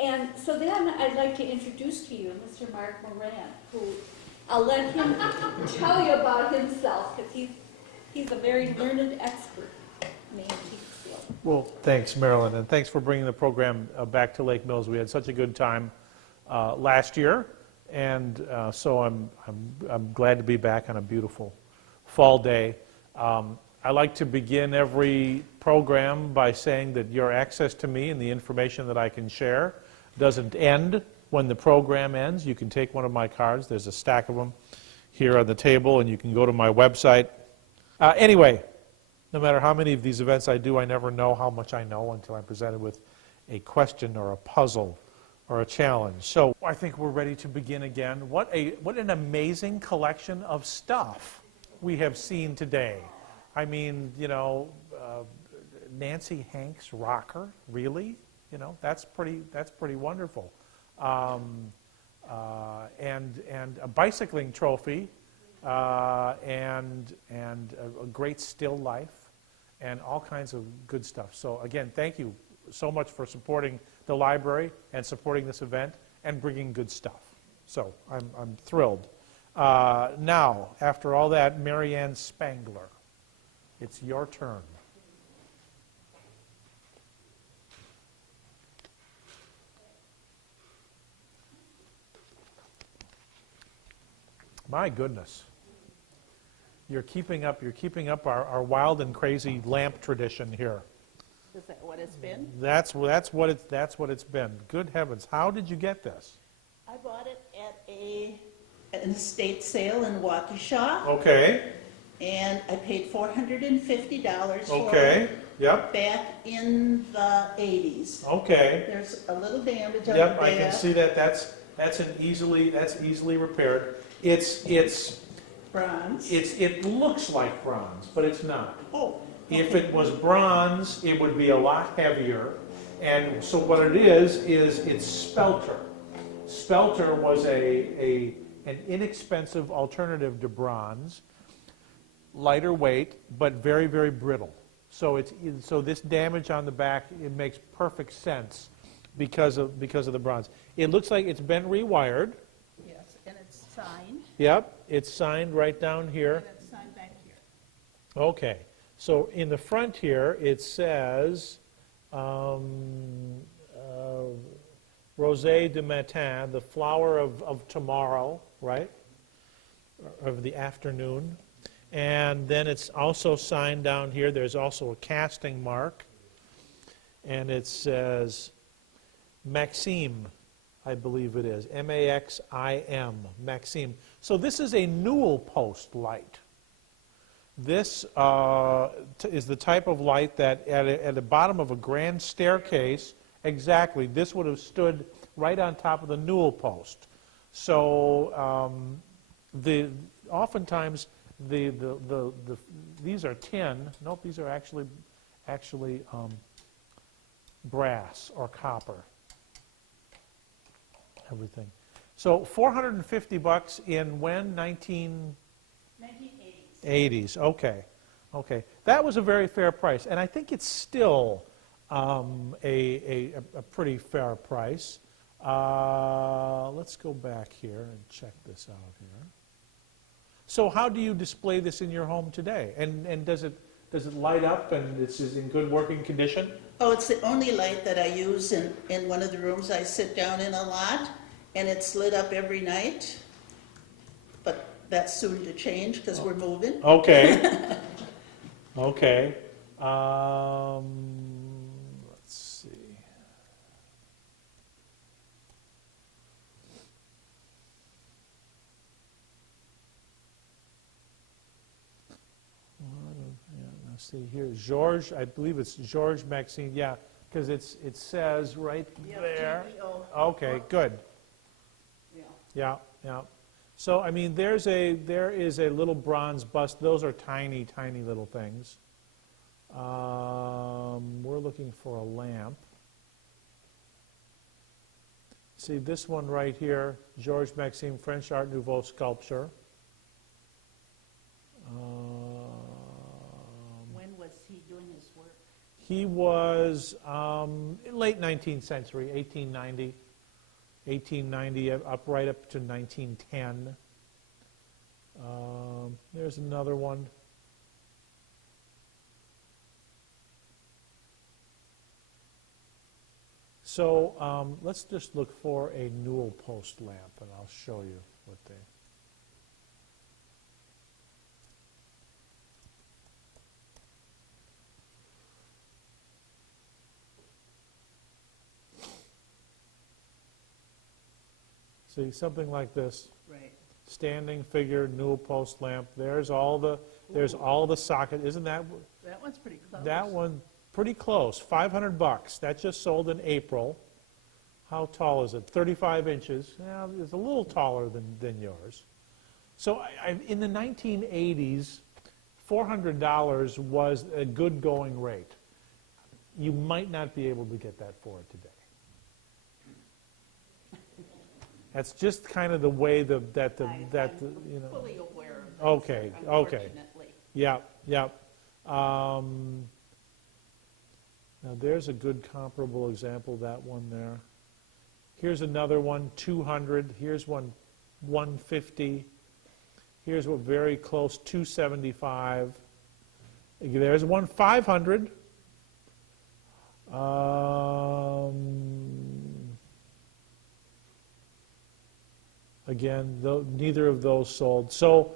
And so then I'd like to introduce to you Mr. Mark Moran, who I'll let him tell you about himself, because he's a very learned expert in the antique field. Well, thanks, Marilyn, and thanks for bringing the program back to Lake Mills. We had such a good time last year, and so I'm glad to be back on a beautiful fall day. I like to begin every program by saying that your access to me and the information that I can share doesn't end when the program ends. You can take one of my cards. There's a stack of them here on the table, and you can go to my website. Anyway, no matter how many of these events I do, I never know how much I know until I'm presented with a question or a puzzle or a challenge. So I think we're ready to begin again. What an amazing collection of stuff we have seen today. I mean, you know, Nancy Hanks rocker, really? You know, that's pretty wonderful. And a bicycling trophy, and a great still life, and all kinds of good stuff. So again, thank you so much for supporting the library and supporting this event and bringing good stuff. So I'm thrilled. Now, after all that, Marianne Spangler, it's your turn. My goodness. You're keeping up our wild and crazy lamp tradition here. Is that what it's been? That's what it's been. Good heavens. How did you get this? I bought it at an estate sale in Waukesha, Okay. and I paid $450 for Okay. it Yep. back in the 80s. Okay. There's a little damage on Yep, the I back. can see that. That's easily repaired. It's Bronze. it looks like bronze, but it's not. Oh. If okay. it was bronze, it would be a lot heavier. And so what it is it's spelter. Spelter was an inexpensive alternative to bronze, lighter weight, but very, very brittle. So so this damage on the back, it makes perfect sense because of the bronze. It looks like it's been rewired. Yes, and it's signed. Yep, it's signed right down here. And it's signed back here. Okay, so in the front here, it says Rosé de Matin, the flower of tomorrow, right? Of the afternoon. And then it's also signed down here. There's also a casting mark. And it says Maxime, I believe it is. M-A-X-I-M, Maxime. So this is a newel post light. This is the type of light that at the bottom of a grand staircase, exactly, this would have stood right on top of the newel post. So oftentimes these are tin. Nope, these are actually brass or copper. Everything. So $450 in when? 1980s. 80s. Okay. Okay. That was a very fair price, and I think it's still a pretty fair price. Let's go back here and check this out here. So how do you display this in your home today? And does it light up and it's in good working condition? Oh, it's the only light that I use in one of the rooms I sit down in a lot, and it's lit up every night. But that's soon to change because we're moving. Okay. Okay. Let's see. Let's see here. Georges, I believe it's Georges Maxime. Yeah, because it says right there. GEO. Okay, good. Yeah. Yeah, yeah. So I mean, there is a little bronze bust. Those are tiny, tiny little things. We're looking for a lamp. See this one right here, Georges Maxime, French Art Nouveau sculpture. When was he doing his work? He was late 19th century, 1890, right up to 1910. There's another one. So let's just look for a newel post lamp, and I'll show you what they... See, something like this. Right. Standing figure, newel post lamp. There's all the socket. Isn't that That one's pretty close. that one pretty close? $500. That just sold in April. How tall is it? 35 inches. Yeah, it's a little taller than yours. So in the 1980s, $400 was a good going rate. You might not be able to get that for it today. That's just kind of the way I'm fully aware of this. Okay, okay. Unfortunately. Yeah, yeah. Now there's a good comparable example, that one there. Here's another one, 200. Here's one, 150. Here's one very close, 275. There's one, 500. Again, neither of those sold. So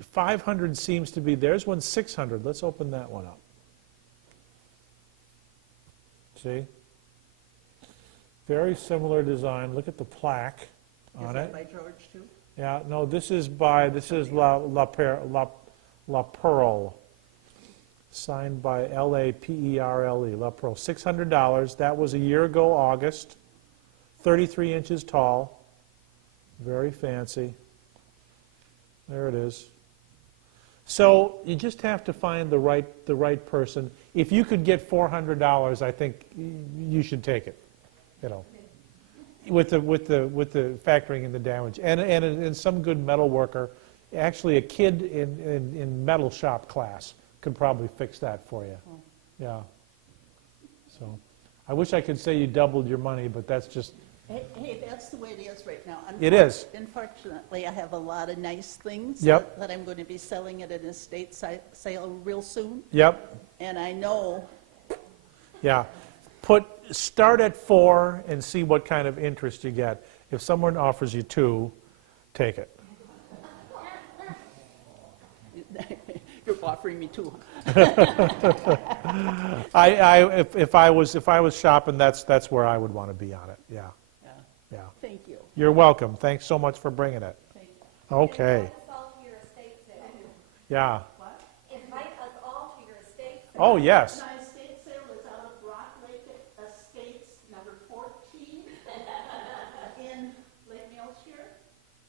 500 seems to be, there's one 600. Let's open that one up. See? Very similar design. Look at the plaque on Is it. that by George too? Yeah, no, this is La Pearl, signed by L-A-P-E-R-L-E, La Pearl. $600. That was a year ago, August. 33 inches tall. Very fancy. There it is. So you just have to find the right person. If you could get $400, I think you should take it. You know, with the factoring in the damage and some good metal worker. Actually, a kid in metal shop class could probably fix that for you. Yeah. So I wish I could say you doubled your money, but that's just. Hey, that's the way it is right now. It is. Unfortunately, I have a lot of nice things Yep. that I'm going to be selling at an estate sale real soon. Yep. And I know, Yeah. Start at 4 and see what kind of interest you get. If someone offers you 2, take it. you're offering me too. If I was shopping, that's where I would want to be on it. Yeah. Yeah. Yeah. Thank you. You're welcome. Thanks so much for bringing it. Thank you. Okay. Invite us all to your estate sale. Yeah. What? Invite us all to your estate sale. Oh, yes. My estate sale is out of Rock Lake Estates, number 14, in Lake Mills,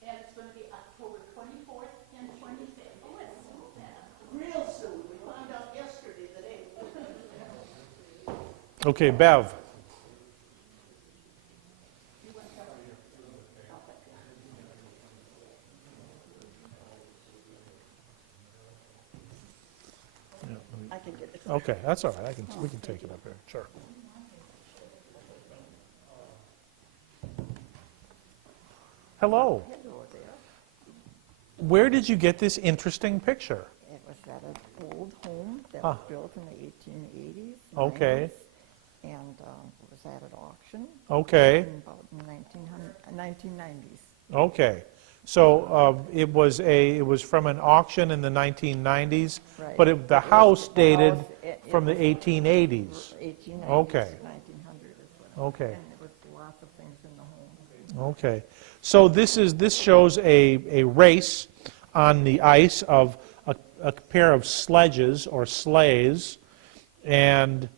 and it's going to be October 24th and 25th. Oh, it's soon then. Real soon. We found out yesterday the date. Okay, Bev. I can get it. Okay, that's all right. We can take it up here. Sure. Hello. Hello there. Where did you get this interesting picture? It was at an old home that Ah. was built in the 1880s. Okay. 90s, and it was at an auction Okay. in about 1990s. Okay. So it was from an auction in the 1990s, Right. but the house dated house, it from the was 1880s. 1890s. Okay. 1900 as well. Okay. And there was lots of things in the home. Okay. So this shows a race on the ice of a pair of sledges or sleighs, and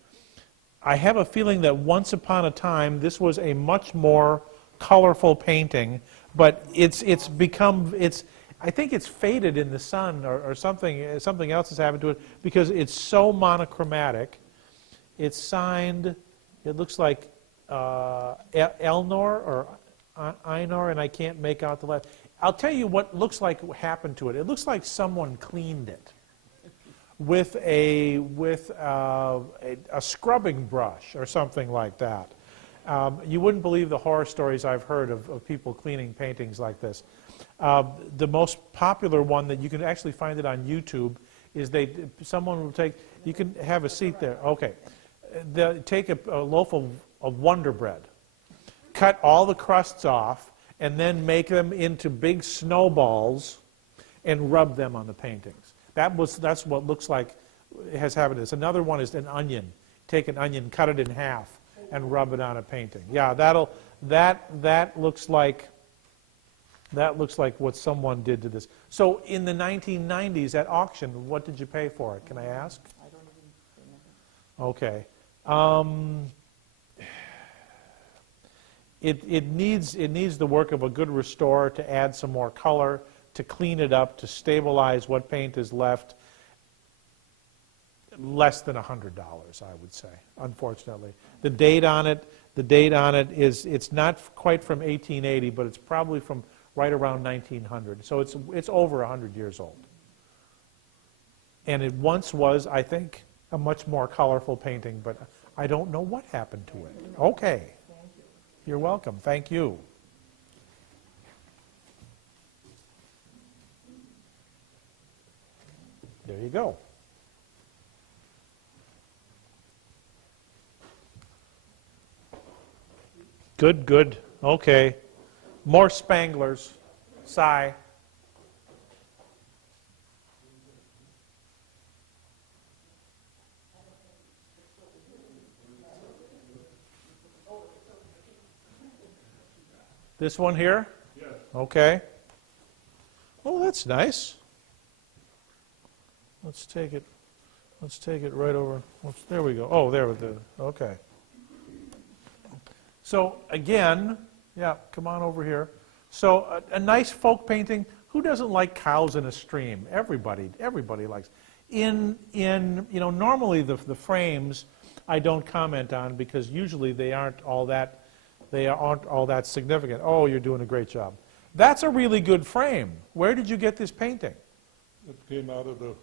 I have a feeling that once upon a time this was a much more colorful painting, but I think it's faded in the sun or something else has happened to it because it's so monochromatic. It's signed, it looks like Elnor or Einor, and I can't make out the last. I'll tell you what looks like happened to it. It looks like someone cleaned it. with a scrubbing brush or something like that. You wouldn't believe the horror stories I've heard of people cleaning paintings like this. The most popular one that you can actually find it on YouTube is someone will take, you can have a seat there, okay. They'll take a loaf of Wonder Bread, cut all the crusts off, and then make them into big snowballs and rub them on the paintings. That's what looks like it has happened. Another one is an onion. Take an onion, cut it in half, and rub it on a painting. Yeah, that looks like what someone did to this. So in the 1990s at auction, what did you pay for it? Can I ask? I don't even remember. Okay. It needs the work of a good restorer to add some more color, to clean it up, to stabilize what paint is left. Less than $100, I would say, unfortunately. The date on it is, it's not quite from 1880, but it's probably from right around 1900. So it's over 100 years old. And it once was, I think, a much more colorful painting, but I don't know what happened to it. Okay. You're welcome. Thank you. There you go. Good, good. Okay. More Spanglers. Sigh. This one here? Yes. Okay. Oh, that's nice. Let's take it right over. There we go. Oh, there with the, okay. So again, yeah, come on over here. So a nice folk painting. Who doesn't like cows in a stream? Everybody likes. Normally the frames I don't comment on because usually they aren't all that significant. Oh, you're doing a great job. That's a really good frame. Where did you get this painting? It came out of the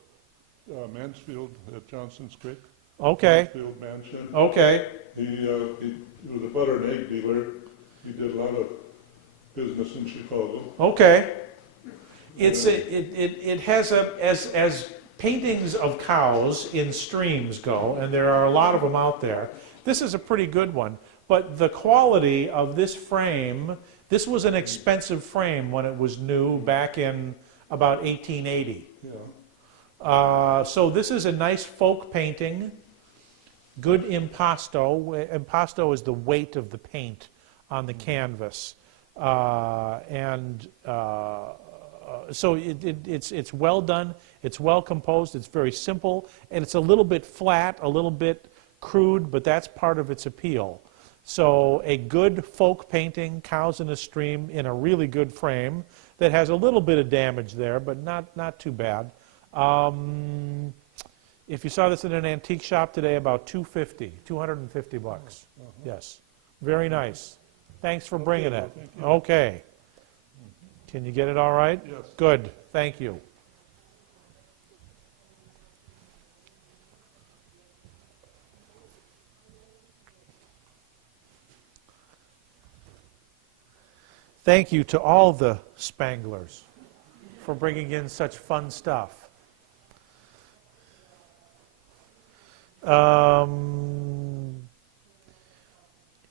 Mansfield at Johnson's Creek. Okay. Mansfield Mansion. Okay. He was a butter and egg dealer. He did a lot of business in Chicago. Okay. It has as paintings of cows in streams go, and there are a lot of them out there. This is a pretty good one, but the quality of this frame, this was an expensive frame when it was new back in about 1880. Yeah. So this is a nice folk painting. Good impasto. Impasto is the weight of the paint on the canvas. So it's well done, it's well composed, it's very simple, and it's a little bit flat, a little bit crude, but that's part of its appeal. So a good folk painting, cows in a stream, in a really good frame that has a little bit of damage there, but not too bad. If you saw this in an antique shop today, about $250 bucks. Yes, very nice. Thanks for bringing it. Okay. Can you get it all right? Yes. Good. Thank you. Thank you to all the Spanglers for bringing in such fun stuff.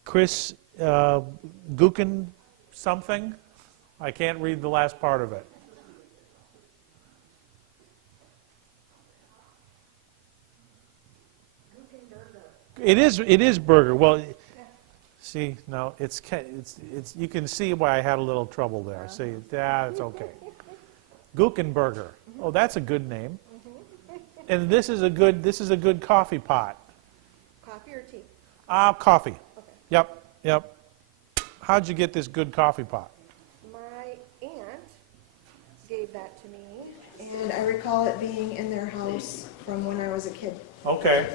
Chris Gukin something? I can't read the last part of it. It is burger. Well, see, no, it's you can see why I had a little trouble there. See, it's okay. Guckenberger. Oh, that's a good name. And this is a good coffee pot. Coffee or tea? Coffee. Okay. Yep. How'd you get this good coffee pot? My aunt gave that to me, and I recall it being in their house from when I was a kid. Okay.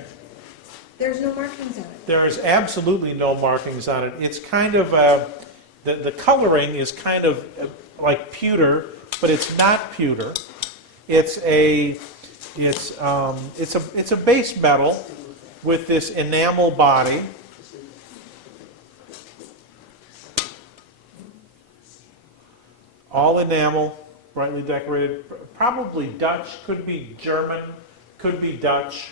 There's no markings on it. There is absolutely no markings on it. It's kind of the coloring is kind of like pewter, but it's not pewter. It's It's a base metal with this enamel body. All enamel, brightly decorated, probably Dutch, could be German, could be Dutch.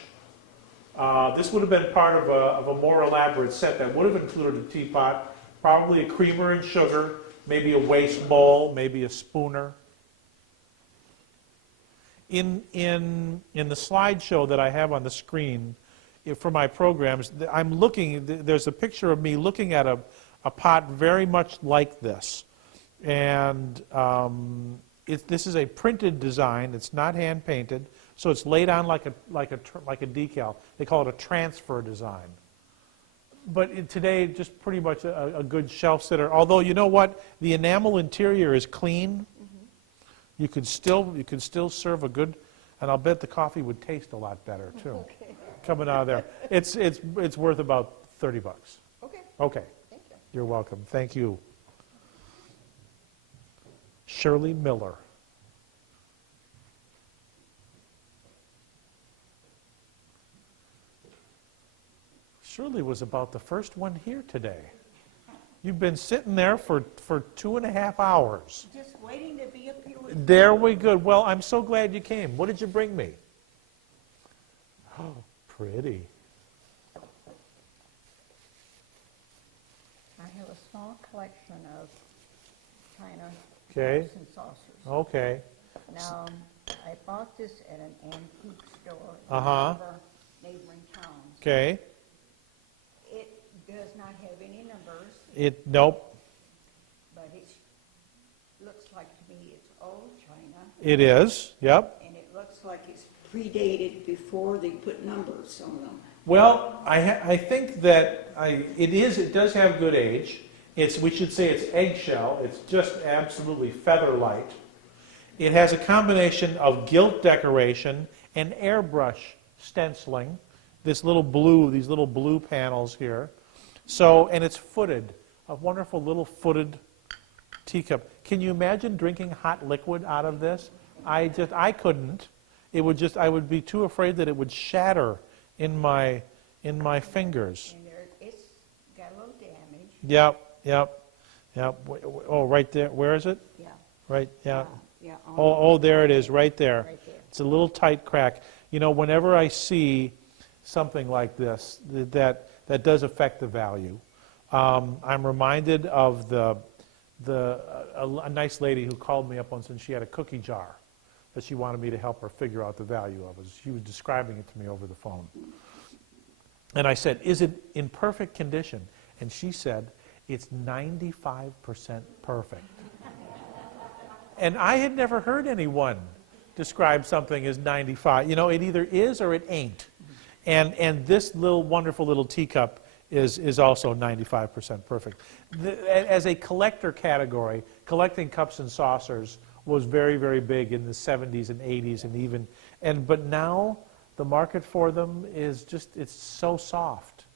This would have been part of a more elaborate set that would have included a teapot, probably a creamer and sugar, maybe a waste bowl, maybe a spooner. In the slideshow that I have on the screen for my programs, I'm looking, there's a picture of me looking at a pot very much like this. And this is a printed design. It's not hand painted, so it's laid on like a decal. They call it a transfer design. But today, just pretty much a good shelf sitter. Although you know what, the enamel interior is clean. You could still serve a good, and I'll bet the coffee would taste a lot better too. Okay. Coming out of there, it's worth about $30. Okay, Okay, thank you. you're welcome. Thank you. Shirley Miller. Shirley was about the first one here today. You've been sitting there for 2.5 hours. Just waiting to be up here with There we go. Well, I'm so glad you came. What did you bring me? Oh, pretty. I have a small collection of china Okay. cups and saucers. Okay. Now, I bought this at an antique store in Uh-huh. one of our neighboring towns. Okay. It does not have any numbers, Nope. but it looks like to me it's old china, It is. Yep. and it looks like it's predated before they put numbers on them. Well, I think that it does have good age. We should say it's eggshell. It's just absolutely feather light. It has a combination of gilt decoration and airbrush stenciling. These little blue panels here. So, and it's footed, a wonderful little footed teacup. Can you imagine drinking hot liquid out of this? I couldn't. I would be too afraid that it would shatter in my fingers. And it's got a little damage. Yep. Oh, right there. Where is it? Yeah. Right, yeah. Yeah. Oh, there it is, right there. Right there. It's a little tight crack. You know, whenever I see something like this, that does affect the value. I'm reminded of a nice lady who called me up once, and she had a cookie jar that she wanted me to help her figure out the value of. She was describing it to me over the phone. And I said, is it in perfect condition? And she said, it's 95% perfect. And I had never heard anyone describe something as 95. You know, it either is or it ain't. And this wonderful little teacup is also 95% perfect. As a collector category, collecting cups and saucers was very, very big in the 70s and 80s but now the market for them is it's so soft.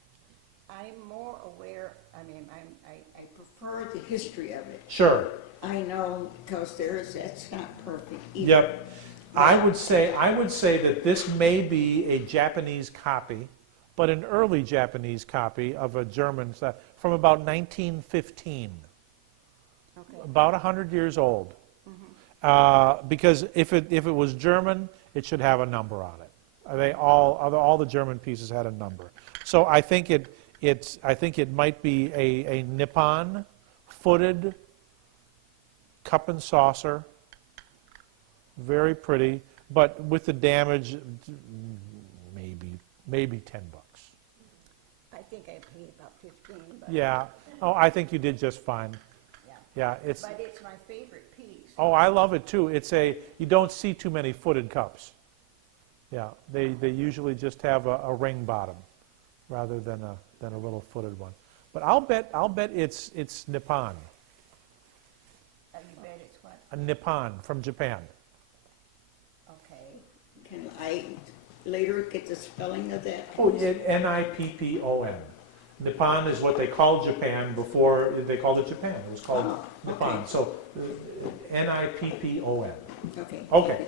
I'm more aware, I prefer the history of it. Sure. I know, because that's not perfect either. Yep. I would say that this may be a Japanese copy, but an early Japanese copy of a German from about 1915. Okay. About 100 years old. Because if it was German, it should have a number on it. All the German pieces had a number. So I think it might be a Nippon footed cup and saucer. Very pretty, but with the damage, maybe $10. I think I paid about 15, but. Yeah. Oh, I think you did just fine. Yeah. Yeah. But it's my favorite piece. Oh, I love it too. You don't see too many footed cups. Yeah. They usually just have a ring bottom, rather than a little footed one. But I'll bet it's Nippon. You bet it's what? A Nippon from Japan. Okay. Can I later get the spelling of that? Oh, Nippon. Nippon is what they called Japan before they called it Japan. It was called Nippon. Okay. So, Nippon. Okay. Okay.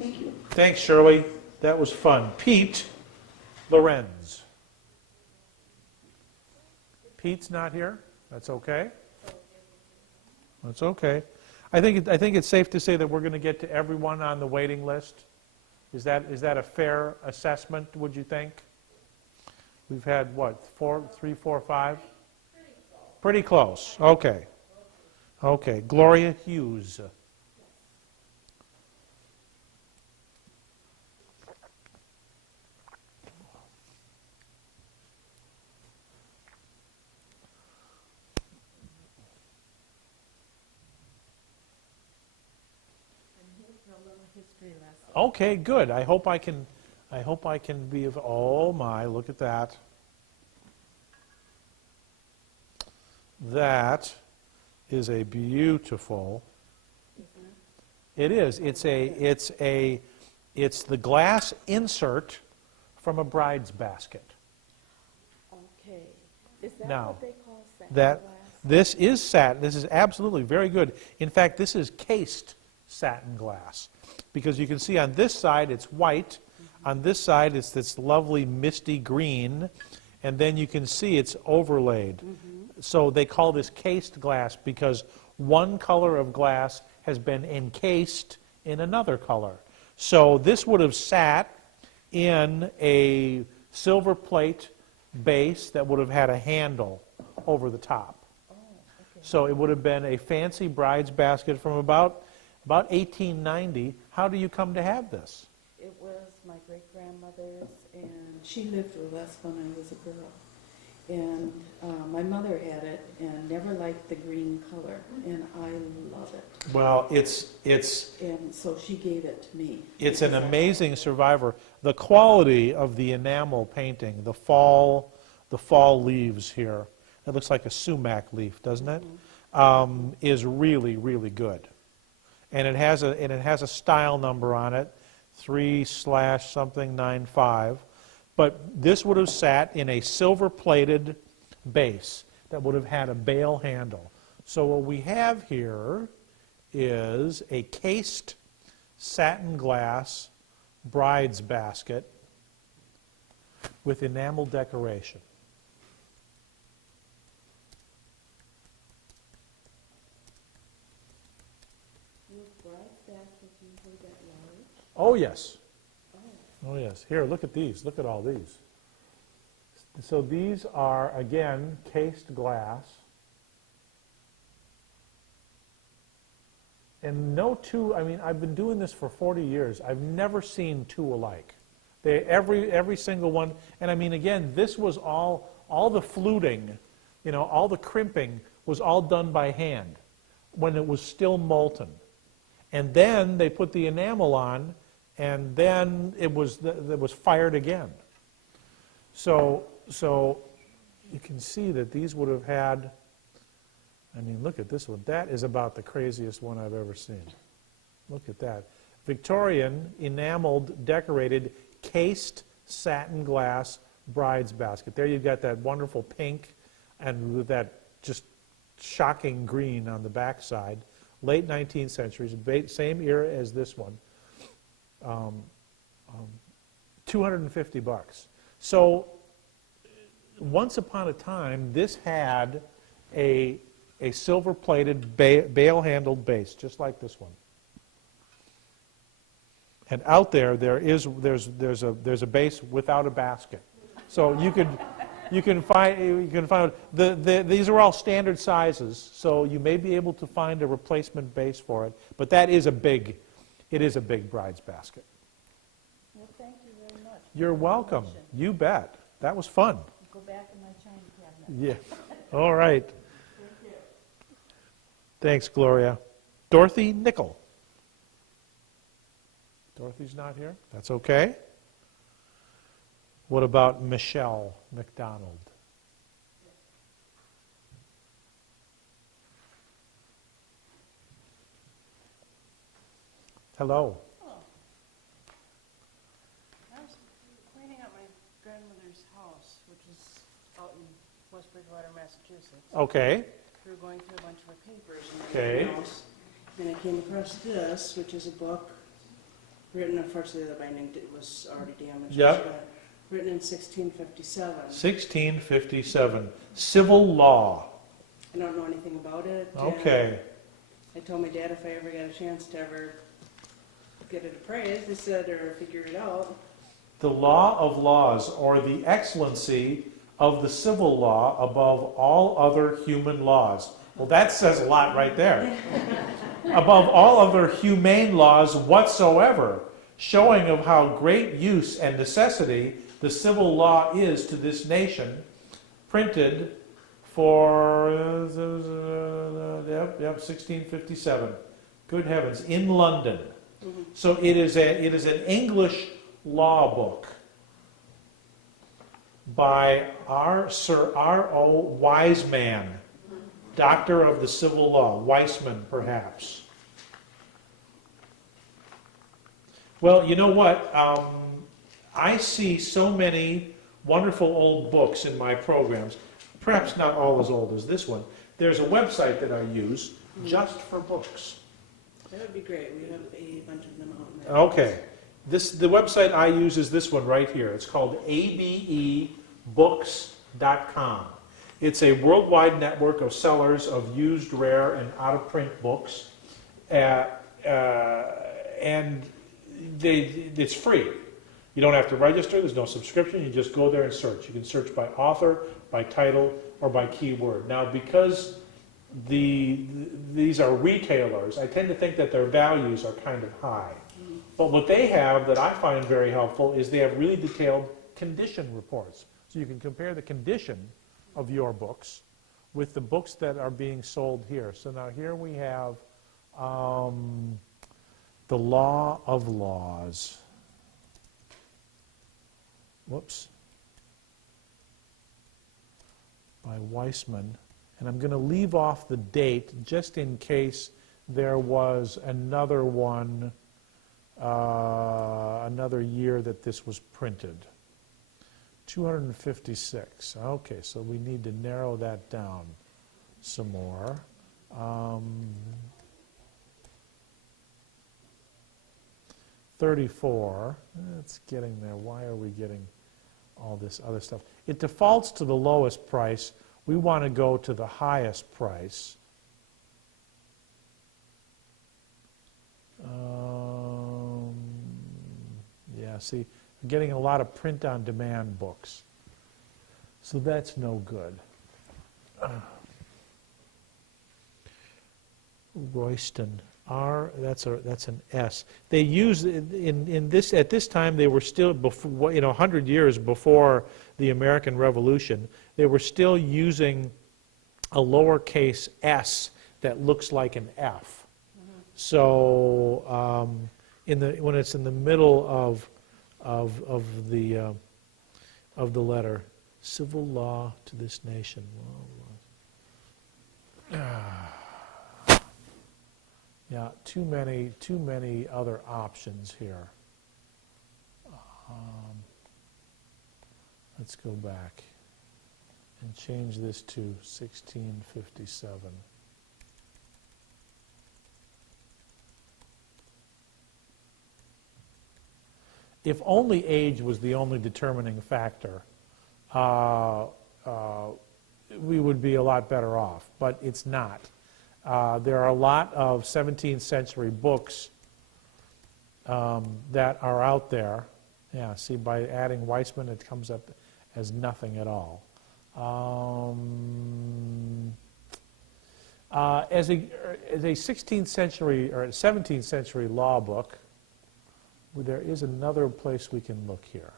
Thank you. Thanks, Shirley. That was fun. Pete Lorenz. Pete's not here? That's okay. That's okay. I think it's safe to say that we're going to get to everyone on the waiting list. Is that a fair assessment, would you think? We've had, what, 3, 4, 5? Pretty close. Okay. Okay. Gloria Hughes. Okay, good. I hope I can be of, oh my, look at that. That is a beautiful, it is. It's the glass insert from a bride's basket. Okay. Is that Now, what they call satin That, glass? this is satin. This is absolutely very good. In fact, this is cased satin glass. Because you can see on this side it's white, on this side it's this lovely misty green, and then you can see it's overlaid. So they call this cased glass because one color of glass has been encased in another color. So this would have sat in a silver plate base that would have had a handle over the top. So it would have been a fancy bride's basket from about 1890. How do you come to have this? It was my great-grandmother's, and she lived with us when I was a girl. And my mother had it and never liked the green color, and I love it. Well, And so she gave it to me. it's an amazing survivor. The quality of the enamel painting, the fall leaves here, it looks like a sumac leaf, doesn't it? Is really, really good. And it has a style number on it, 3/something95. But this would have sat in a silver-plated base that would have had a bale handle. So what we have here is a cased satin glass bride's basket with enamel decoration. Oh, yes. Oh, yes. Here, look at these. Look at all these. So these are, again, cased glass. And no two, I mean, I've been doing this for 40 years. I've never seen two alike. Every single one. And I mean, again, this was all the fluting, all the crimping was all done by hand when it was still molten. And then they put the enamel on, and then it was fired again. So you can see that these would have had, I mean, look at this one. That is about the craziest one I've ever seen. Look at that. Victorian, enameled, decorated, cased satin glass bride's basket. There you've got that wonderful pink and with that just shocking green on the back side. Late 19th century, same era as this one. $250. So once upon a time, this had a silver-plated bale-handled base, just like this one. And out there's a base without a basket. So you can find these are all standard sizes, so you may be able to find a replacement base for it. But it is a big bride's basket. Well, thank you very much. You're welcome. You bet. That was fun. Go back in my china cabinet. Yeah. All right. Thanks, Gloria. Dorothy Nickel. Dorothy's not here? That's okay. What about Michelle McDonald? Hello. I was cleaning up my grandmother's house, which is out in West Bridgewater, Massachusetts. Okay. We were going through a bunch of our papers in Okay. my house, and I came across this, which is a book Written, unfortunately, the binding was already damaged. Yep. But written in 1657. 1657. Civil law. I don't know anything about it. and Okay. I told my dad if I ever got a chance to ever get it appraised, he said, or figure it out. The law of laws, or the excellency of the civil law above all other human laws. Well, that says a lot right there. Above all other humane laws whatsoever, showing of how great use and necessity the civil law is to this nation, printed for 1657. Good heavens, in London. So it is an English law book by Sir R.O. Wiseman, Doctor of the Civil Law, Weissman perhaps. Well, you know what? I see so many wonderful old books in my programs, perhaps not all as old as this one. There's a website that I use just for books. That would be great. We have a bunch of them out there. Okay. The website I use is this one right here. It's called abebooks.com. It's a worldwide network of sellers of used, rare, and out-of-print books. And it's free. You don't have to register. There's no subscription. You just go there and search. You can search by author, by title, or by keyword. Now, because these are retailers, I tend to think that their values are kind of high. But what they have that I find very helpful is they have really detailed condition reports. So you can compare the condition of your books with the books that are being sold here. So now here we have The Law of Laws. Whoops. By Weissman. And I'm going to leave off the date just in case there was another one, another year that this was printed. 256. Okay, so we need to narrow that down some more. 34. It's getting there. Why are we getting all this other stuff? It defaults to the lowest price. We want to go to the highest price. Yeah, see, I'm getting a lot of print-on-demand books. So that's no good. Royston. That's an S. They use in this at this time they were still before 100 years before the American Revolution. They were still using a lowercase s that looks like an F. So when it's in the middle of the letter, civil law to this nation. Yeah, too many other options here. Let's go back and change this to 1657. If only age was the only determining factor, we would be a lot better off, but it's not. There are a lot of 17th century books that are out there. Yeah, see, by adding Weissman, it comes up as nothing at all. As a 16th century or 17th century law book, there is another place we can look here.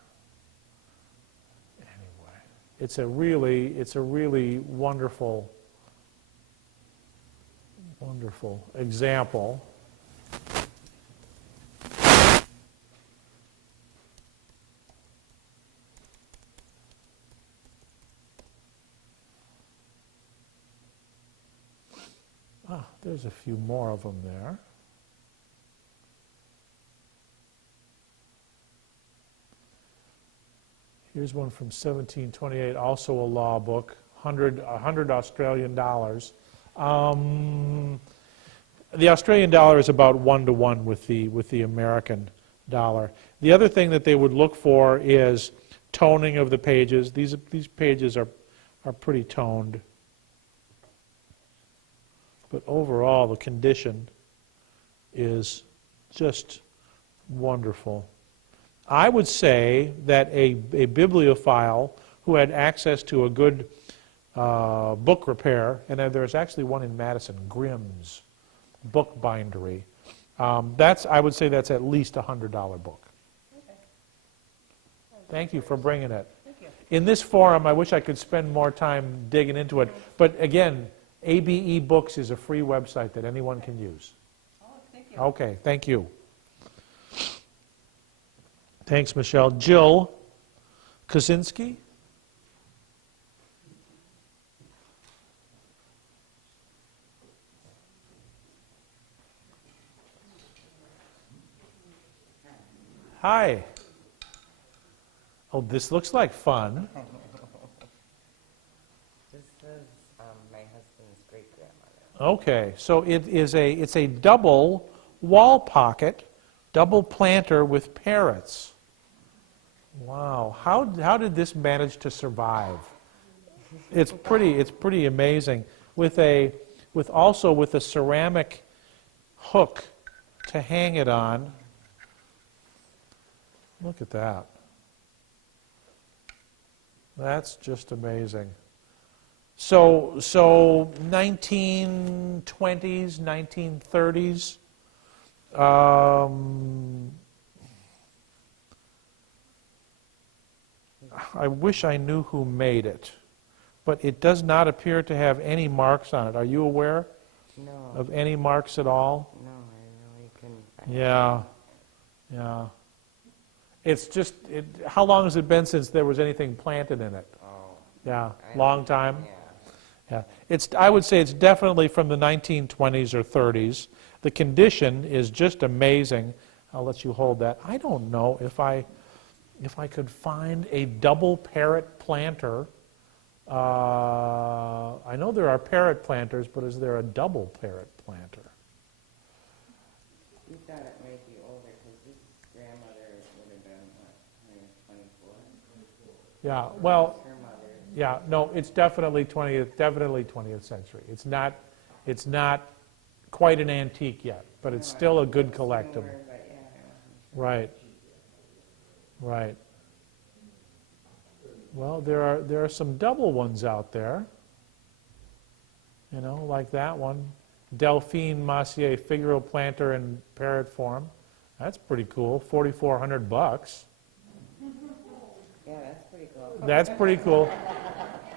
Anyway, it's a really wonderful example. There's a few more of them there. Here's one from 1728, also a law book, 100 Australian dollars. The Australian dollar is about 1-to-1 with the American The other thing that they would look for is toning of the pages. These pages are pretty toned. But overall, the condition is just wonderful. I would say that a bibliophile who had access to a good book repair, and there's actually one in Madison, Grimm's Book Bindery. I would say that's at least a $100 book. Okay. Thank you for bringing it. Thank you. In this forum, I wish I could spend more time digging into it. But again, ABE Books is a free website that anyone can use. Oh, thank you. Okay, thank you. Thanks, Michelle. Jill Kaczynski? Hi. Oh, this looks like fun. This is my husband's great-grandmother. Okay, so it's a double wall pocket, double planter with parrots. Wow, how did this manage to survive? It's pretty amazing. With also with a ceramic hook to hang it on. Look at that. That's just amazing. So 1920s, 1930s. I wish I knew who made it, but it does not appear to have any marks on it. Are you aware No, of any marks at all? no, I really couldn't find Yeah, yeah. It's just, how long has it been since there was anything planted in it? Oh, Yeah, I long time? yeah. Yeah. I would say it's definitely from the 1920s or 30s. The condition is just amazing. I'll let you hold that. I don't know if I could find a double parrot planter. I know there are parrot planters, but is there a double parrot planter? We thought it might be older because this grandmother would have been, what, 124? Yeah, well, Her mother. yeah, no, it's definitely 20th century. It's not quite an antique yet, but it's still a good collectible. Similar, but yeah, I wasn't sure. Right. Right. Well, there are some double ones out there. You know, like that one. Delphine Massier Figaro planter in parrot form. That's pretty cool. $4,400. Yeah, that's pretty cool. That's pretty cool.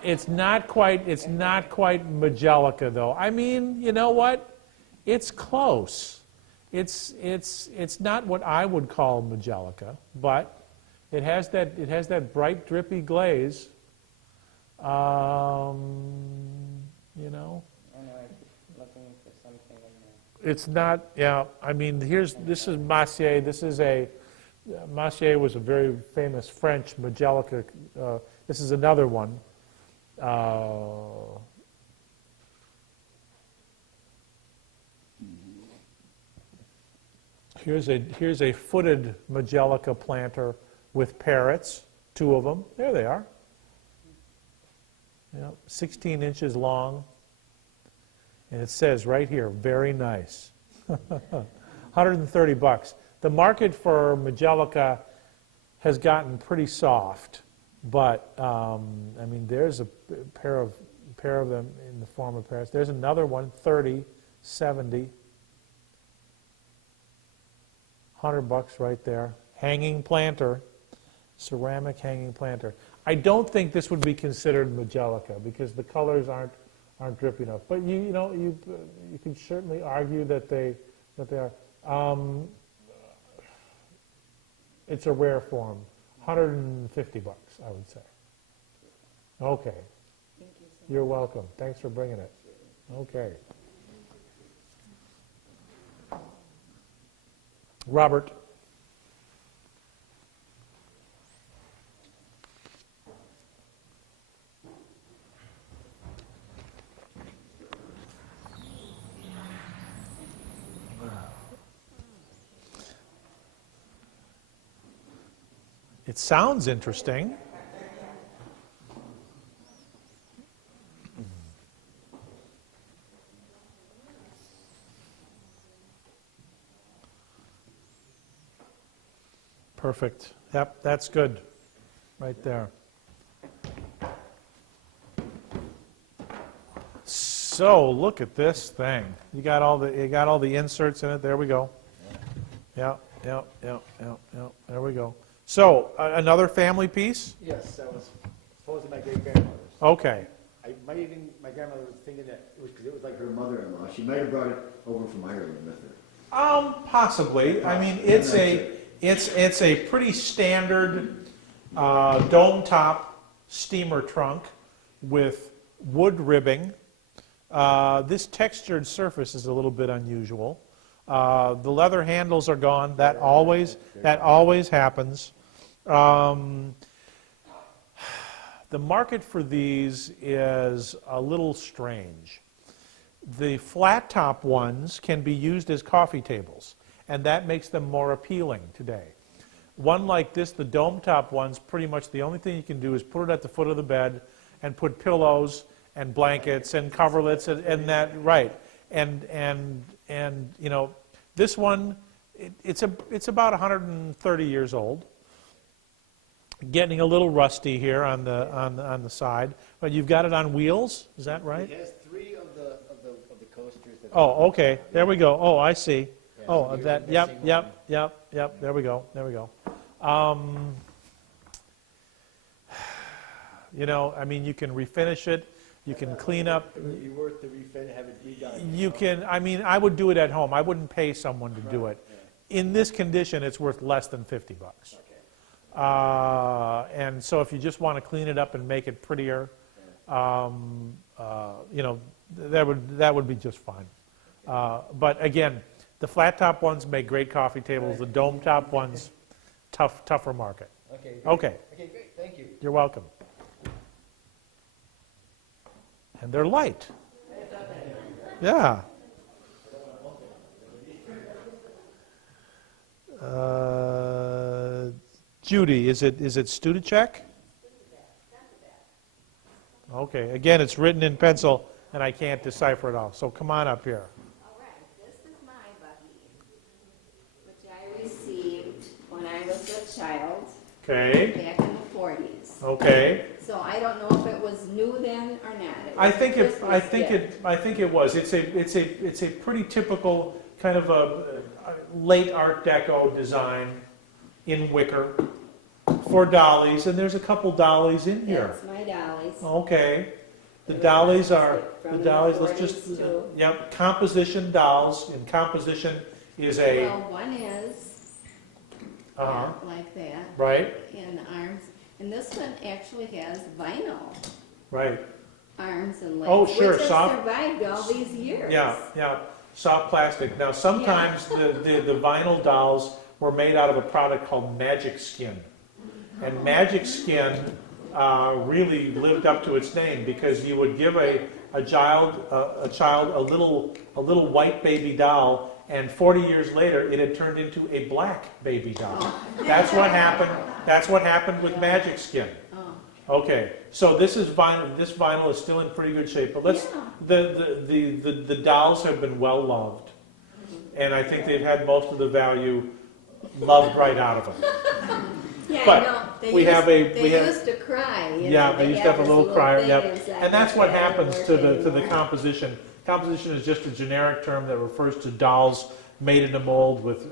It's not quite Majelica though. I mean, you know what? It's close. It's not what I would call Majelica, but it has that bright drippy glaze. You know. I know, I keep looking for something in there. It's not, yeah, I mean, this is Massier. Massier was a very famous French Majelica. This is another one. Here's a footed Majelica planter with parrots, 2 of them. There they are. You know, 16 inches long. And it says right here, very nice. $130. The market for Majelica has gotten pretty soft, but I mean, there's a pair of them in the form of parrots. There's another one, 30, 70, $100 right there. Hanging planter, ceramic hanging planter. I don't think this would be considered Majelica because the colors aren't drippy enough. But you can certainly argue that they are. It's a rare form. $150, I would say. Okay. Thank you so You're welcome. Thanks for bringing it. Okay. Robert. It sounds interesting. Perfect. Yep, that's good. Right there. So look at this thing. You got all the inserts in it. There we go. Yeah. There we go. So another family piece. Yes, that was supposedly my great-grandmother's. Okay. My grandmother was thinking that it was because it was like her mother-in-law. She might have brought it over from Ireland with her. Possibly. I mean, it's a pretty standard dome top steamer trunk with wood ribbing. This textured surface is a little bit unusual. The leather handles are gone. That always happens. The market for these is a little strange. The flat top ones can be used as coffee tables, and that makes them more appealing today. One like this, the dome top ones, pretty much the only thing you can do is put it at the foot of the bed and put pillows and blankets and coverlets and that, right. And you know, this one, it's about 130 years old. Getting a little rusty here on the side, but you've got it on wheels. Is that right? It has 3 of the coasters. That Oh, okay. There we go. Oh, I see. Yeah, Oh, so that. you're Yep. missing Yep. There we go. You know, I mean, you can refinish it. You can clean up. It would be worth to have it redone. You can. I mean, I would do it at home. I wouldn't pay someone to do it. Yeah. In this condition, it's worth less than $50. Okay. And so if you just want to clean it up and make it prettier, you know, that would be just fine. But again, the flat top ones make great coffee tables. The dome top ones, tougher market. Okay. Great. Okay. Okay, great. Thank you. You're welcome. And they're light. Yeah. Judy, is it Studacek? Okay, again, it's written in pencil, and I can't decipher it all. So come on up here. All right, this is my buggy, which I received when I was a child Okay. back in the 40s. Okay. So I don't know if it was new then or not. I think it was. It's a pretty typical kind of a late Art Deco design in wicker for dollies, and there's a couple dollies in here. That's my dollies. Okay. The dollies are From the dollies. the Let's just 40s too. yep. Composition dolls. And composition is a Well, one is like that, right, and the arms. And this one actually has vinyl right. arms and legs, Oh, sure, which has soft- survived all these years. Yeah. Soft plastic. Now, sometimes the vinyl dolls were made out of a product called Magic Skin. And Magic Skin really lived up to its name because you would give a child a little white baby doll, and 40 years later it had turned into a black baby doll. That's what happened. That's what happened with Magic Skin. Okay, so this is vinyl. This vinyl is still in pretty good shape, but let's. The dolls have been well loved, and I think they've had most of the value loved right out of them. Yeah, But I know. They used to cry. You Yeah, know, they used to have a this little crier. thing Yep, inside and that's their what bed happens to working. the composition. Composition is just a generic term that refers to dolls made in a mold with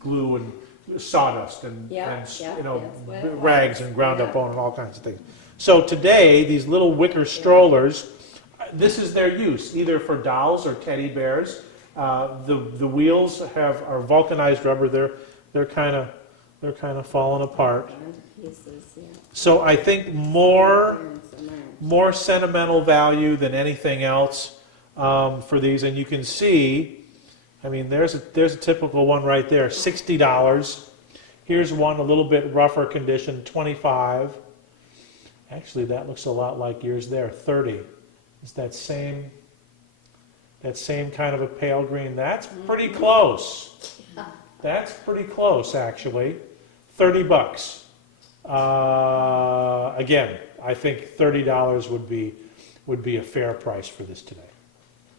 glue and sawdust and you know, that's what it rags was. and ground up bone and all kinds of things. So today, these little wicker strollers, this is their use, either for dolls or teddy bears. The wheels are vulcanized rubber. They're kind of falling apart. Pieces, yeah. So I think more sentimental value than anything else for these, and you can see. I mean, there's a typical one right there, $60. Here's one a little bit rougher condition, $25. Actually, that looks a lot like yours there, $30. It's that same kind of a pale green. That's pretty close. That's pretty close, actually. $30. Again, I think $30 would be a fair price for this today.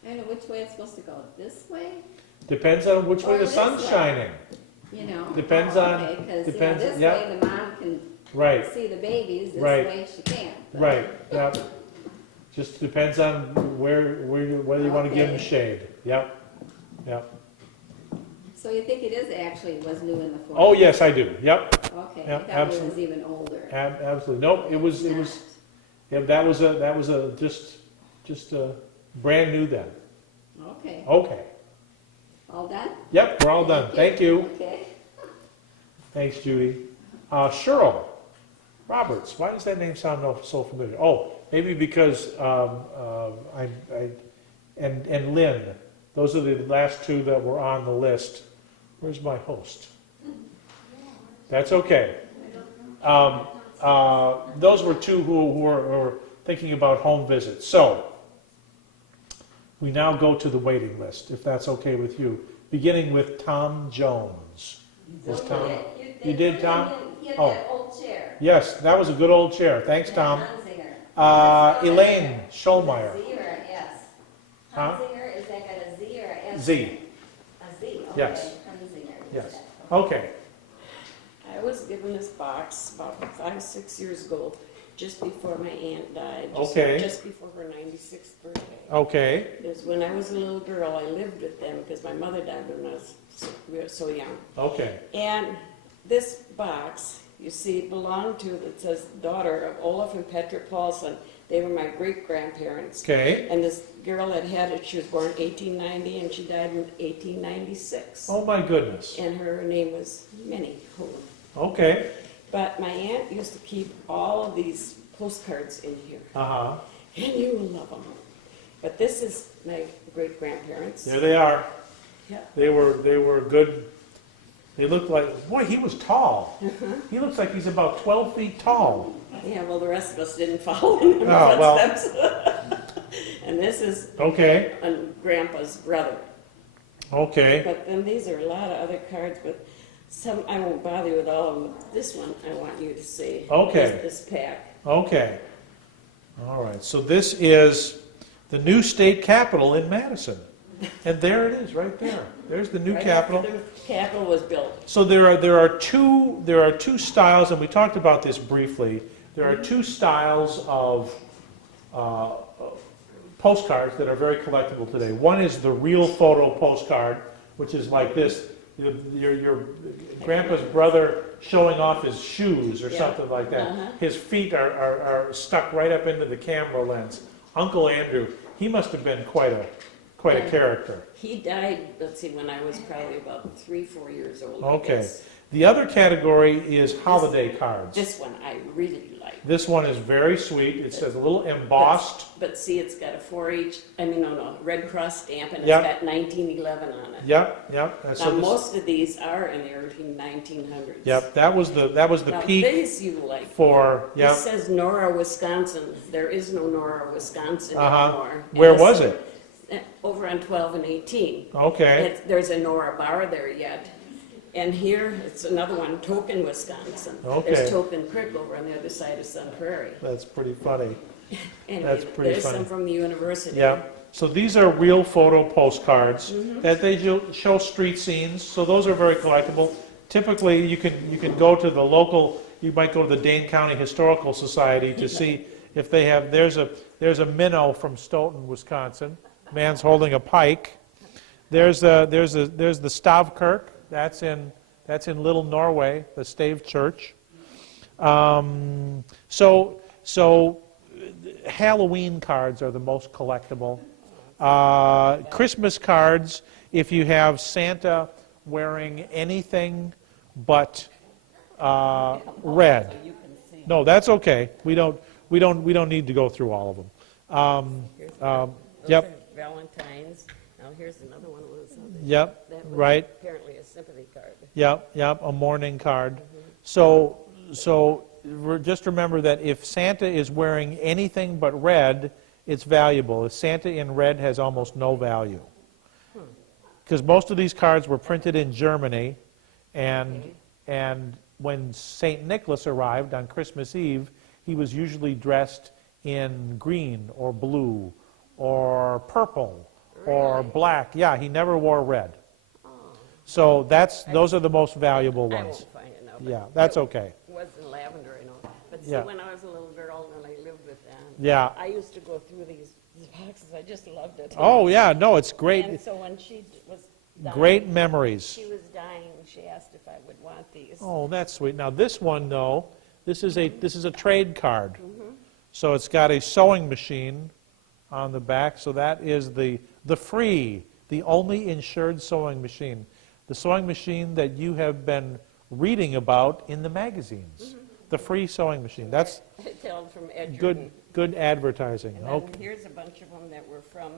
I don't know which way it's supposed to go, this way? Depends on which way Or the this sun's way. shining. You know? Depends Oh, on- okay, 'cause, depends- this yep. way the mom can Right, see the babies, this Right. way she can't. but- right, yep. Just depends on whether you want to give them Okay. shade. Yep, yep. So you think it is actually was new in the 40s? Oh, yes, I do, yep. Okay, Yep, I thought it absolutely. was even older. Absolutely, nope, it was, yeah, that was just brand new then. Okay, Okay, all done? yep, we're all done, thank you. Okay. Thanks, Judy. Cheryl Roberts, why does that name sound so familiar? Oh, maybe because and Lynn, those are the last two that were on the list. Where's my host? That's okay. Those were two who were thinking about home visits. So, we now go to the waiting list, if that's okay with you, beginning with Tom Jones. Is Tom? You did, Tom? He had Oh. that old chair. Yes, that was a good old chair. Thanks, Tom. Hunzinger. Elaine Scholmeyer. Z or an S? Huh? Hunzinger, is that got a Z or a S? Z. A Z, okay. Yes. Hunzinger. Yes. Okay. I was given this box about 5, 6 years ago, just before my aunt died. Okay. Just before her 96th birthday. Okay. Because when I was a little girl, I lived with them because my mother died when we were so young. Okay. And this box, you see, belonged to, it says daughter of Olaf and Petra Paulson. They were my great-grandparents. Okay. And this girl that had it, she was born 1890 and she died in 1896. Oh my goodness. And her name was Minnie Hoon. Okay. But my aunt used to keep all of these postcards in here. Uh-huh. And you will love them. But this is my great-grandparents. There they are. Yeah. They were good. They looked like, boy, he was tall. He looks like he's about 12 feet tall. Yeah, well, the rest of us didn't follow in her Oh, well. footsteps. And this is Okay. Grandpa's brother. Okay. But then these are a lot of other cards, but some, I won't bother you with all of them. This one I want you to see. Okay. This pack. Okay. All right. So this is the new state capitol in Madison. And there it is, right there. There's the new Right capitol. after the capitol was built. So there are two styles, and we talked about this briefly. There are two styles of postcards that are very collectible today. One is the real photo postcard, which is like this. Your grandpa's brother showing off his shoes or Yeah. something like that. Uh-huh. His feet are stuck right up into the camera lens. Uncle Andrew, he must have been quite a Yeah. character. He died, let's see, when I was probably about 3, 4 years old. I Okay. guess. The other category is holiday cards. This one I really like. This one is very sweet. It says a little embossed. But see, it's got a 4-H, Red Cross stamp, and it's Yep. got 1911 on it. Yep, yep. Now, most of these are in the early 1900s. Yep, that was the Now, peak these you like. for, yep. This says Nora, Wisconsin. There is no Nora, Wisconsin Uh-huh. anymore. And Where this- was it? Over on 12 and 18. Okay, There's a Nora bar there yet. And here, it's another one, Token, Wisconsin. Okay. There's Token Creek over on the other side of Sun Prairie. that's pretty funny. Anyway, That's pretty there's funny. some from the university. Yeah, so these are real photo postcards Mm-hmm. that they show street scenes, so those are very collectible. Typically, you can go to the local, you might go to the Dane County Historical Society to see if they have, there's a minnow from Stoughton, Wisconsin. Man's holding a pike. There's the Stavkirk, that's in Little Norway, the Stave Church. So Halloween cards are the most collectible. Christmas cards, if you have Santa wearing anything but red. No, that's okay. We don't need to go through all of them. Those Yep. are Valentine's. Now here's another one. What is that? Yep, That was right. apparently a sympathy card. Yep, a mourning card. So just remember that if Santa is wearing anything but red, it's valuable. If Santa in red has almost no value. Because most of these cards were printed in Germany, and when St. Nicholas arrived on Christmas Eve, he was usually dressed in green or blue or purple or black. Yeah, he never wore red. So those are the most valuable I ones. won't find it now. But Yeah, that's it okay. was in lavender, I know. But see, Yeah. when I was a little girl and I lived with them, Yeah. I used to go through these boxes. I just loved it. Oh, yeah, no, it's great. And so when she was dying, Great memories. she was dying, she asked if I would want these. Oh, that's sweet. Now this one, though, this is a trade card. So it's got a sewing machine on the back. So that is the free, the only insured sewing machine. The sewing machine that you have been reading about in the magazines. The free sewing machine. That's I tell them from Edgerton. good advertising. And then Okay. here's a bunch of them that were from,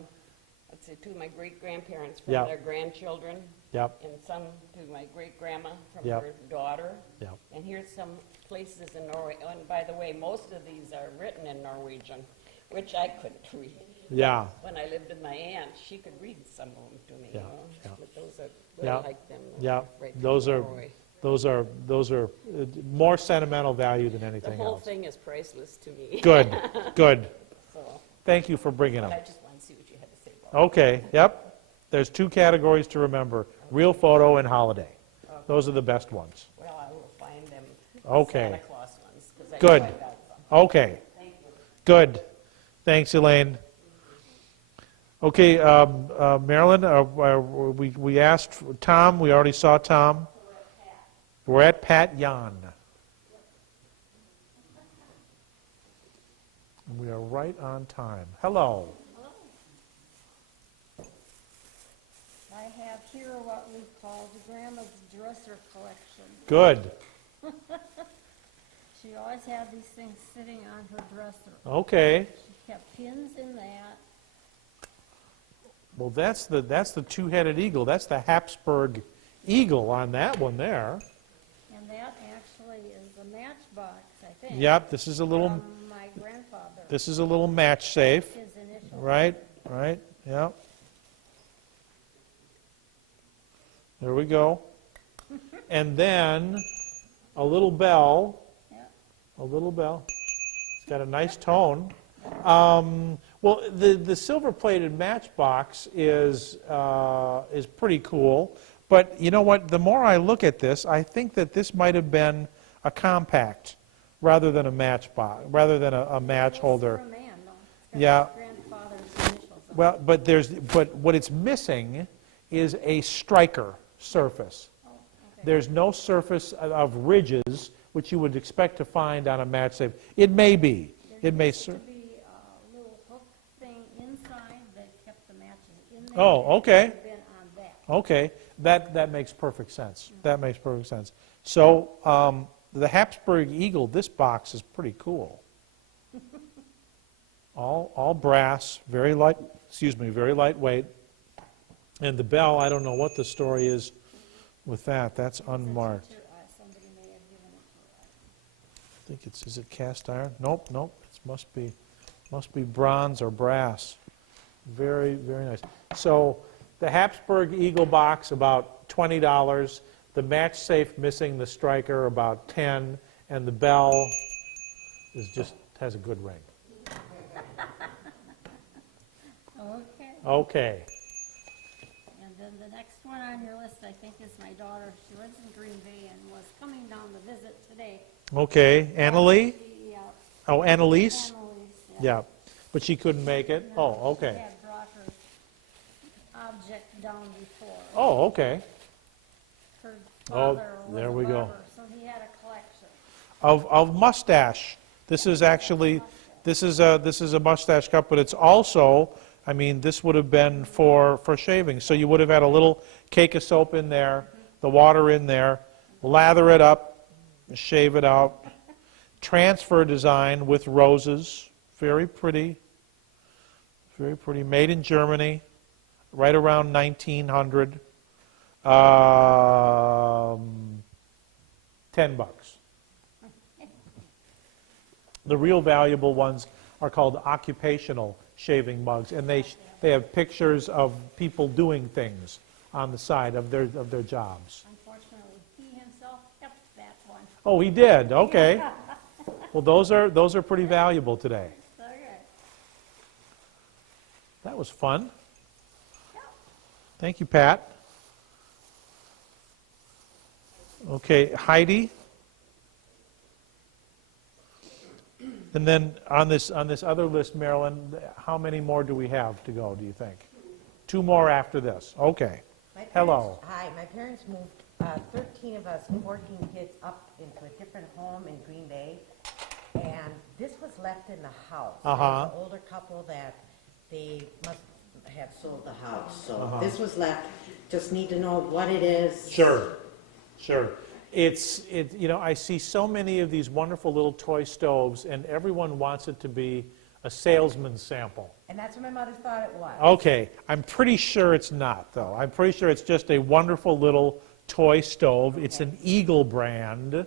let's say, two of my great-grandparents from Yeah. their grandchildren, Yep. and some to my great-grandma from Yep. her daughter. Yep. And here's some places in Norway. Oh, and by the way, most of these are written in Norwegian, which I couldn't read. Yeah. When I lived with my aunt, she could read some of them to me. Yeah, You know? yeah. But those are, Yeah. I like them. Yeah. right from Those are Norway. those are more sentimental value than The anything whole else. thing is priceless to me. Good. Good. So, Thank you for bringing but them. I just want to see what you had to say about it. Okay, yep. There's two categories to remember, real photo and holiday. Those are the best ones. Well, I will find them. Okay. Santa Claus ones, 'cause I Good. know I got some. Okay, Thank you. good. Thanks, Elaine. Okay, Marilyn, we asked Tom, we already saw Tom. We're at Pat Yan. And we are right on time. Hello. I have here what we call Grandma's dresser collection. Good. She always had these things sitting on her dresser. Okay. She kept pins in that. Well, that's the two-headed eagle. That's the Habsburg eagle on that one there. And that actually is a matchbox, I think. Yep, this is a little From my grandfather. this is a little match safe. His initials. Right, right, yep. There we go. And then a little bell. Yep. A little bell. It's got a nice tone. Well, the silver-plated matchbox is pretty cool. But you know what? The more I look at this, I think that this might have been a compact rather than a matchbox, rather than a match holder. For a man, though. It's got Yeah. his grandfather's initials on it. Well, but what it's missing is a striker surface. Oh, okay. There's no surface of ridges which you would expect to find on a match safe. It may be. It may. There used to be a little hook thing inside that kept the matches in there. Oh, okay. It should have been on that. Okay, that makes perfect sense. That makes perfect sense. So the Habsburg Eagle, this box is pretty cool. all brass, very light. Excuse me, very lightweight. And the bell, I don't know what the story is with that. That's unmarked. Somebody may have given it to her. I think is it cast iron? Nope, nope. It must be bronze or brass. Very, very nice. So the Habsburg Eagle box, about $20. The match safe missing the striker, about $10. And the bell has a good ring. Okay. Okay. And then the next one on your list, I think, is my daughter. She lives in Green Bay and was coming down to visit today. Okay. Annalie? Yeah. Oh, Annalise? Annalise, Yeah. But she couldn't make it? No, Oh, She okay. had brought her object down before. Oh, okay. Her Oh, father was there a we go. barber, so he had a collection. Of mustache. This is actually, this is a mustache cup, but it's also, I mean, this would have been for shaving. So you would have had a little cake of soap in there, the water in there, lather it up, shave it out. Transfer design with roses, very pretty, made in Germany, right around 1900. $10. The real valuable ones are called occupational shaving mugs, and they have pictures of people doing things on the side of their jobs. Unfortunately, he himself kept that one. Oh, he did, okay. Well, those are pretty valuable today. Okay. That was fun. Thank you, Pat. Okay, Heidi. And then on this other list, Marilyn, how many more do we have to go, do you think? 2 more after this. Okay. Hello. Hi, my parents moved 13 of us, 14 kids, up into a different home in Green Bay, and this was left in the house. Uh-huh. There was an older couple that they must have sold the house, so this was left. Just need to know what it is. Sure. I see so many of these wonderful little toy stoves, and everyone wants it to be a salesman's sample. And that's what my mother thought it was. Okay, I'm pretty sure it's not, though. I'm pretty sure it's just a wonderful little toy stove. It's an Eagle brand,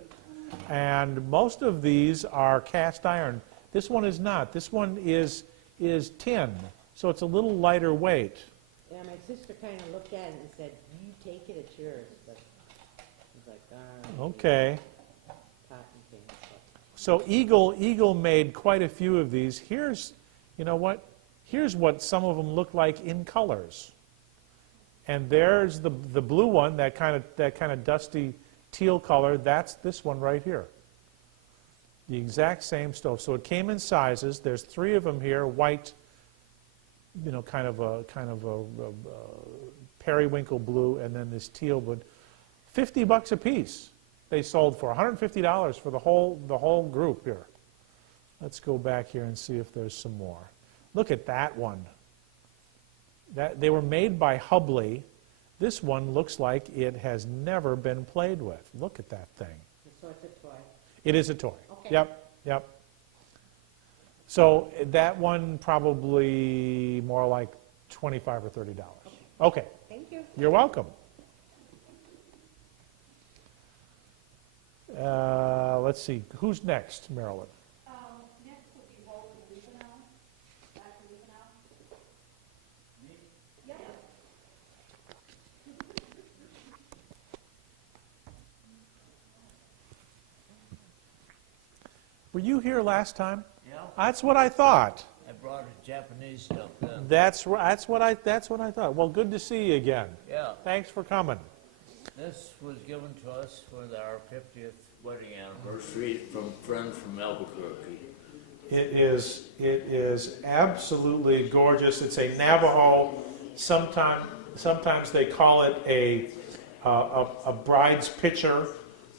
and most of these are cast iron. This one is not. This one is tin, so it's a little lighter weight. Yeah, my sister kind of looked at it and said, "You take it, it's yours." But I was like, Okay. cotton thing. So Eagle made quite a few of these. Here's what some of them look like in colors. And there's the blue one, that kind of dusty teal color. That's this one right here. The exact same stove. So it came in sizes. There's 3 of them here, white, kind of a periwinkle blue, and then this teal wood. $50 a piece. They sold for $150 for the whole group here. Let's go back here and see if there's some more. Look at that one. They were made by Hubley. This one looks like it has never been played with. Look at that thing. So it's a toy. It is a toy. Okay. Yep. So that one probably more like $25 or $30. Okay. Thank you. You're welcome. Let's see. Who's next, Marilyn? Next would be Walter Liebenau. Dr. Liebenau. Yep. Were you here last time? Yeah. That's what I thought. I brought Japanese stuff then. That's what I thought. Well, good to see you again. Yeah. Thanks for coming. This was given to us for our 50th wedding anniversary from friends from Albuquerque. It is absolutely gorgeous. It's a Navajo. Sometimes they call it a bride's pitcher,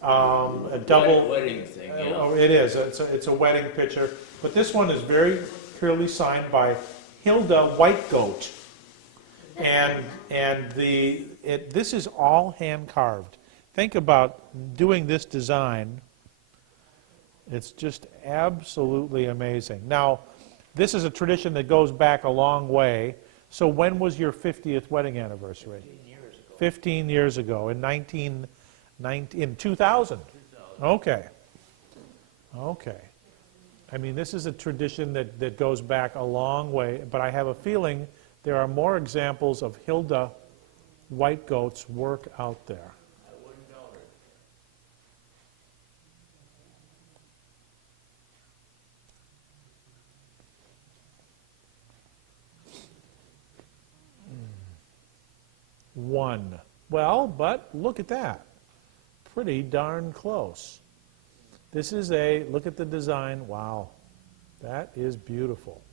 a double wedding thing. Yeah. Oh, it is. It's a wedding pitcher. But this one is very clearly signed by Hilda Whitegoat, and this is all hand carved. Think about doing this design. It's just absolutely amazing. Now, this is a tradition that goes back a long way. So when was your 50th wedding anniversary? 15 years ago. 15 years ago, in 2000. Okay. I mean, this is a tradition that goes back a long way, but I have a feeling there are more examples of Hilda Whitegoat's work out there. I wouldn't doubt it. One. Well, but look at that. Pretty darn close. This is look at the design. Wow. That is beautiful.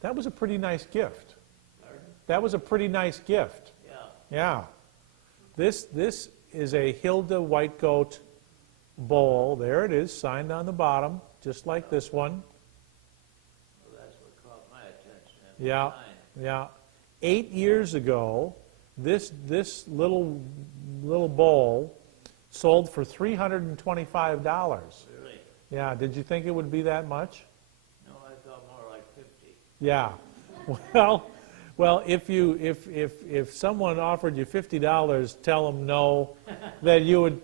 That was a pretty nice gift. Pardon? That was a pretty nice gift. Yeah. Yeah. This is a Hilda Whitegoat bowl. There it is, signed on the bottom, just like this one. Well, that's what caught my attention. Yeah. Yeah. 8 years ago, this little bowl sold for $325. Really? Yeah. Did you think it would be that much? No, I thought more like 50. Yeah. Well, if someone offered you $50, tell them no. That you would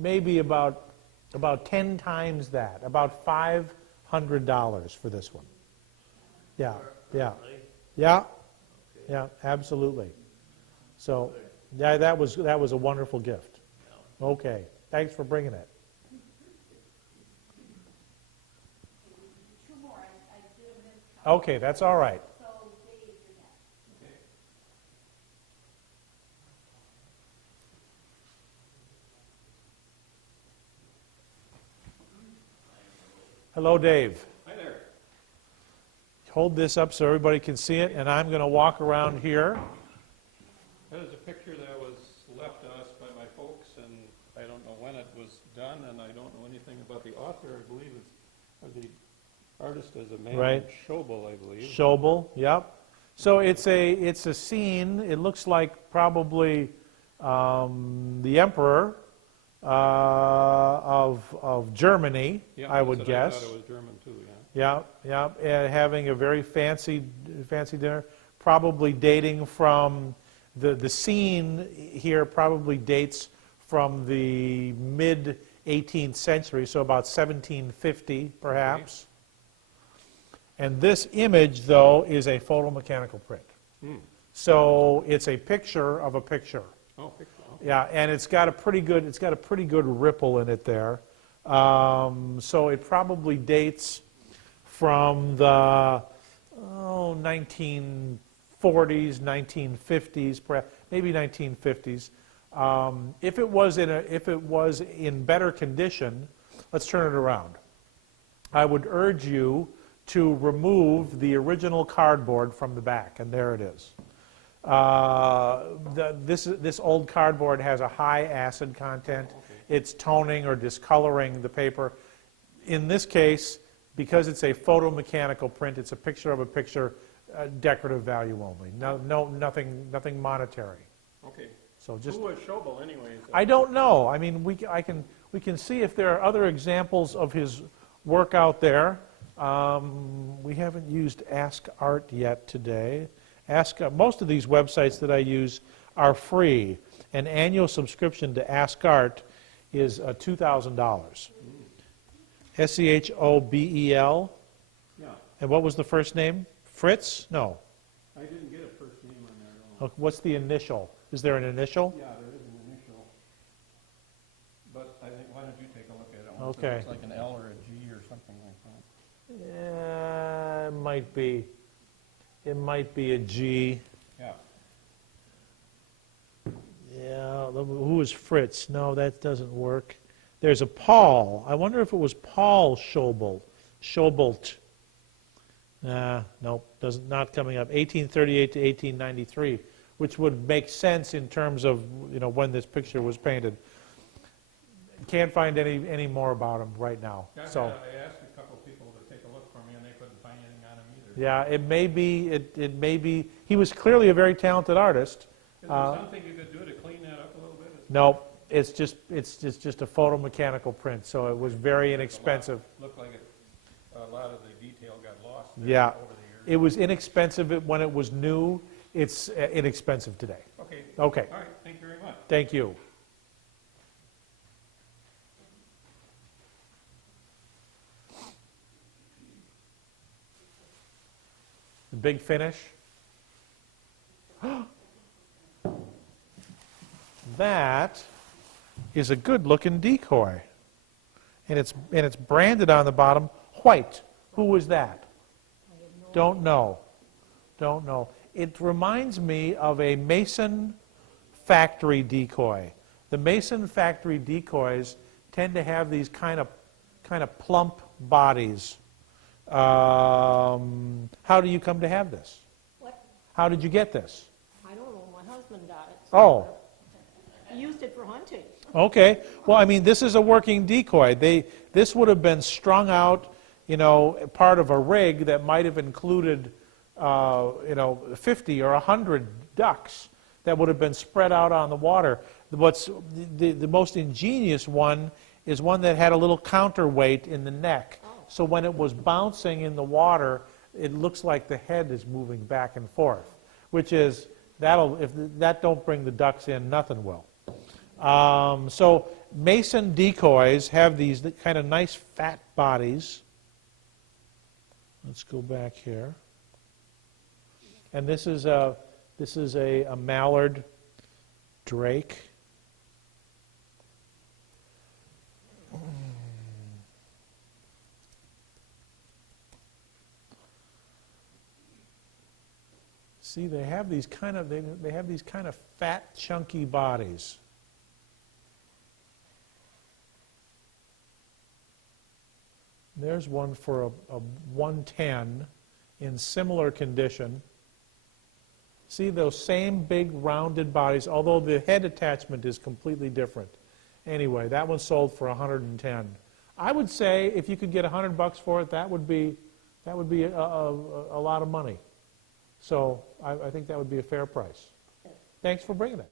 maybe about 10 times that, about $500 for this one. Yeah. Yeah. Really? Yeah. Okay. Yeah. Absolutely. So Yeah, that was a wonderful gift. Okay, thanks for bringing it. Two more, I did a miscount. Okay, that's all right. So Dave, you're next. Hello, Dave. Hi there. Hold this up so everybody can see it, and I'm going to walk around here. That is a picture that was left to us by my folks, and I don't know when it was done, and I don't know anything about the author. I believe the artist is a man Right. named Schobel, I believe. Schobel, yep. So it's a scene. It looks like probably the emperor of Germany, Yeah, I would that's what guess. I thought it was German too, yeah. Yeah, yeah, and having a very fancy dinner, probably dating from the scene here. Probably dates from the mid 18th century, so about 1750, perhaps. And this image, though, is a photomechanical print. So it's a picture of a picture. Oh, picture. Okay. Yeah, and it's got a pretty good ripple in it there. So it probably dates from the 1940s, 1950s, perhaps maybe 1950s. If it was in better condition, let's turn it around. I would urge you to remove the original cardboard from the back, and there it is. This old cardboard has a high acid content. It's toning or discoloring the paper. In this case, because it's a photomechanical print, it's a picture of a picture, decorative value only. Nothing monetary. Okay. So just, who was Schobel anyways? I don't know. I mean, we can see if there are other examples of his work out there. We haven't used Ask Art yet today. Most of these websites that I use are free. An annual subscription to Ask Art is $2,000. Schobel. Yeah. And what was the first name? Fritz? No. I didn't get a first name on there. No. What's the initial? Is there an initial? Yeah, there is an initial. But I think, why don't you take a look at it? Okay. It's like an L or a G or something like that. Yeah, it might be. It might be a G. Yeah. Yeah, who is Fritz? No, that doesn't work. There's a Paul. I wonder if it was Paul Schobel. Schobelt. Nope, not coming up. 1838 to 1893, which would make sense in terms of when this picture was painted. Can't find any more about him right now. I So asked a couple people to take a look for me, and they couldn't find anything on him either. yeah, it may be. He was clearly a very talented artist. Is there something you could do to clean that up a little bit? No, it's just a photomechanical print, so it was very inexpensive. Looked like a lot of the detail got lost there Yeah, over the years. it was inexpensive when it was new. It's inexpensive today. Okay. Okay. All right, thank you very much. Thank you. The big finish. That is a good-looking decoy, and it's branded on the bottom white. Who was that? Don't know. Don't know. It reminds me of a Mason factory decoy. The Mason factory decoys tend to have these kind of plump bodies. How do you come to have this? What? How did you get this? I don't know, my husband got it. Oh, He used it for hunting. okay. Well, I mean, this is a working decoy. This would have been strung out, part of a rig that might have included, 50 or 100 ducks that would have been spread out on the water. What's the most ingenious one is one that had a little counterweight in the neck. So when it was bouncing in the water, it looks like the head is moving back and forth, which is, if that don't bring the ducks in, nothing will. So Mason decoys have these kind of nice fat bodies. Let's go back here. And this is a mallard Drake. See, they have these kind of they have these kind of fat, chunky bodies. There's one for a 110 in similar condition. See those same big rounded bodies, although the head attachment is completely different. Anyway, that one sold for 110. I would say if you could get $100 for it, that would be a lot of money. So I think that would be a fair price. Thanks for bringing that.